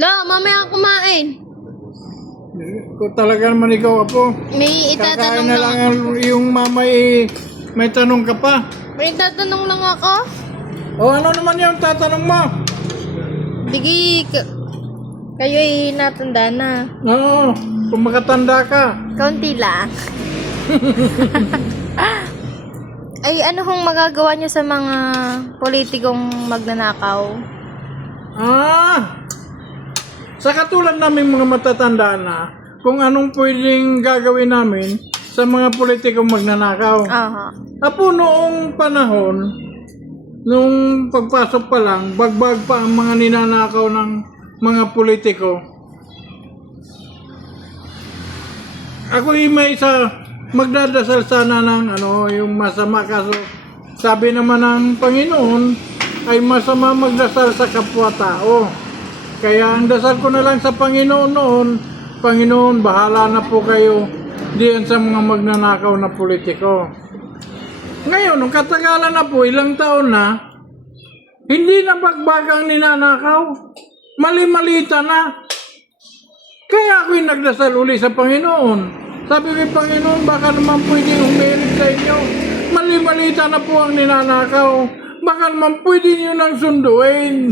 La, mamaya kumain. Kung talaga naman ikaw, Apo. May Kakain itatanong na lang. lang yung mama may tanong ka pa. May itatanong lang ako. O ano naman yung tatanong mo? Bigi, kayo'y natanda na. Oo, kung makatanda ka. Kaunti lang. Ay, ano hong magagawa niyo sa mga politikong magnanakaw? Sa katulad namin mga matatanda na, kung anong pwedeng gagawin namin sa mga politikong magnanakaw. Aha. Apo noong panahon, nung pagpasok pa lang, bagbag pa ang mga ninanakaw ng mga politiko. Ako may isa magdadasal sana ng yung masama, kaso sabi naman ng Panginoon ay masama magdasal sa kapwa-tao. Kaya ang dasal ko na lang sa Panginoon noon, Panginoon, bahala na po kayo diyan sa mga magnanakaw na politiko. Ngayon, nung katagalan na po, ilang taon na, hindi na bagbagang ninanakaw. Mali-malita na. Kaya ako'y nagdasal uli sa Panginoon. Sabi ko, Panginoon, baka naman pwede humirit sa inyo. Mali-malita na po ang ninanakaw. Baka naman pwede nyo nang sunduin.